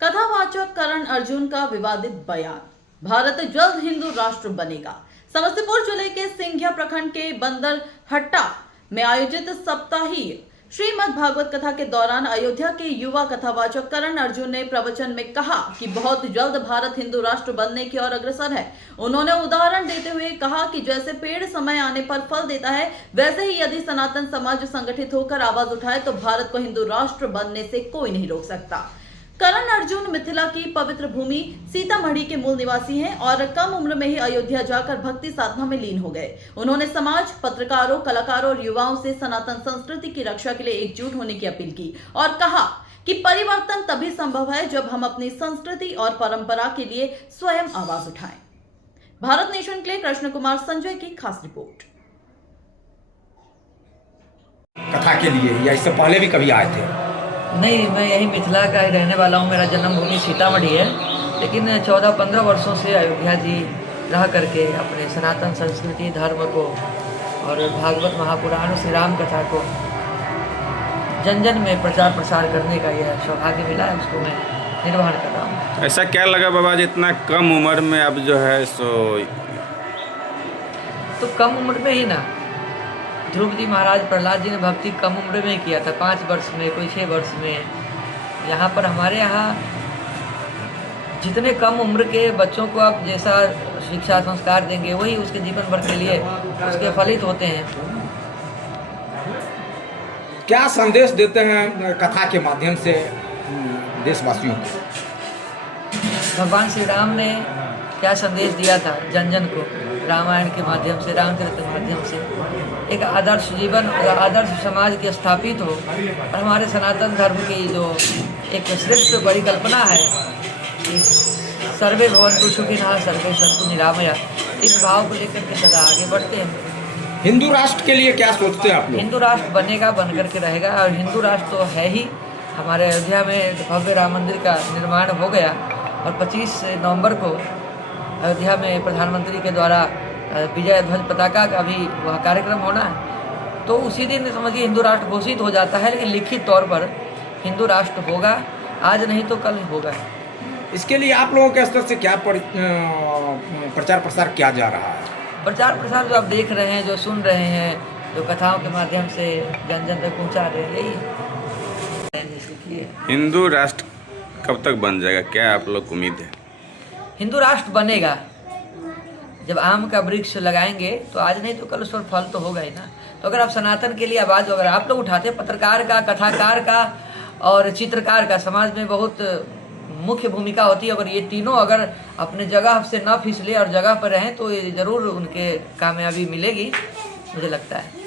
कथावाचक करण अर्जुन का विवादित बयान। भारत जल्द हिंदू राष्ट्र बनेगा। समस्तीपुर जिले के सिंघिया प्रखंड के बंदरहट्टा में आयोजित सप्ताही श्रीमद् भागवत कथा के दौरान अयोध्या के युवा कथावाचक करण अर्जुन ने प्रवचन में कहा कि बहुत जल्द भारत हिंदू राष्ट्र बनने की ओर अग्रसर है। उन्होंने उदाहरण देते हुए कहा कि जैसे पेड़ समय आने पर फल देता है, वैसे ही यदि सनातन समाज संगठित होकर आवाज उठाए तो भारत को हिंदू राष्ट्र बनने से कोई नहीं रोक सकता। करण अर्जुन मिथिला की पवित्र भूमि सीतामढ़ी के मूल निवासी हैं और कम उम्र में ही अयोध्या जाकर भक्ति साधना में लीन हो गए। उन्होंने समाज, पत्रकारों, कलाकारों और युवाओं से सनातन संस्कृति की रक्षा के लिए एकजुट होने की अपील की और कहा कि परिवर्तन तभी संभव है जब हम अपनी संस्कृति और परंपरा के लिए स्वयं आवाज उठाएं। भारत नेशन के लिए कृष्ण कुमार संजय की खास रिपोर्ट। कथा के लिए या इससे पहले भी कभी आए थे? नहीं, मैं यही मिथिला का ही रहने वाला हूँ। मेरा जन्मभूमि सीतामढ़ी है, लेकिन 14-15 वर्षों से अयोध्या जी रह करके अपने सनातन संस्कृति धर्म को और भागवत महापुराण श्री राम कथा को जन जन में प्रचार प्रसार करने का यह सौभाग्य मिला है, उसको मैं निर्वहन कर रहा हूँ। ऐसा क्या लगा बाबा जी इतना कम उम्र में अब जो है सो? तो कम उम्र में ही ना, ध्रुव जी महाराज प्रहलाद जी ने भक्ति कम उम्र में ही किया था, 5 वर्ष में, कोई 6 वर्ष में। यहाँ पर हमारे यहाँ जितने कम उम्र के बच्चों को आप जैसा शिक्षा संस्कार देंगे वही उसके जीवन भर के लिए उसके फलित होते हैं। क्या संदेश देते हैं कथा के माध्यम से देशवासियों को? भगवान श्री राम ने क्या संदेश दिया था जन जन को? रामायण के माध्यम से, रामचरित्र के माध्यम से एक आदर्श जीवन और आदर्श समाज की स्थापित हो और हमारे सनातन धर्म की जो एक श्रेष्ठ परिकल्पना है कि सर्वे भवन्तु सुखिनः सर्वे सन्तु निरामया, इस भाव को लेकर के सदा आगे बढ़ते हैं। हिंदू राष्ट्र के लिए क्या सोचते हैं आप लोग? हिंदू राष्ट्र बनेगा, बन करके रहेगा और हिंदू राष्ट्र तो है ही। हमारे अयोध्या में भव्य राम मंदिर का निर्माण हो गया और 25 नवंबर को अयोध्या में प्रधानमंत्री के द्वारा विजय ध्वज पताका का भी वह कार्यक्रम होना है। तो उसी दिन समझिए हिंदू राष्ट्र घोषित हो जाता है, लेकिन लिखित तौर पर हिंदू राष्ट्र होगा, आज नहीं तो कल होगा। इसके लिए आप लोगों के स्तर से क्या प्रचार प्रसार किया जा रहा है? प्रचार प्रसार जो आप देख रहे हैं, जो सुन रहे हैं, जो कथाओं के माध्यम से जन जन तक पहुँचा रहे हैं, यही हिंदू राष्ट्र कब तक बन जाएगा, क्या आप लोग को उम्मीद है? हिंदू राष्ट्र बनेगा जब आम का वृक्ष लगाएंगे तो आज नहीं तो कल उस पर फल तो होगा ही ना। तो अगर आप सनातन के लिए आवाज़ अगर आप लोग उठाते, पत्रकार का, कथाकार का और चित्रकार का समाज में बहुत मुख्य भूमिका होती है। अगर ये तीनों अगर अपने जगह से न फिसले और जगह पर रहें तो ये ज़रूर उनके कामयाबी मिलेगी, मुझे लगता है।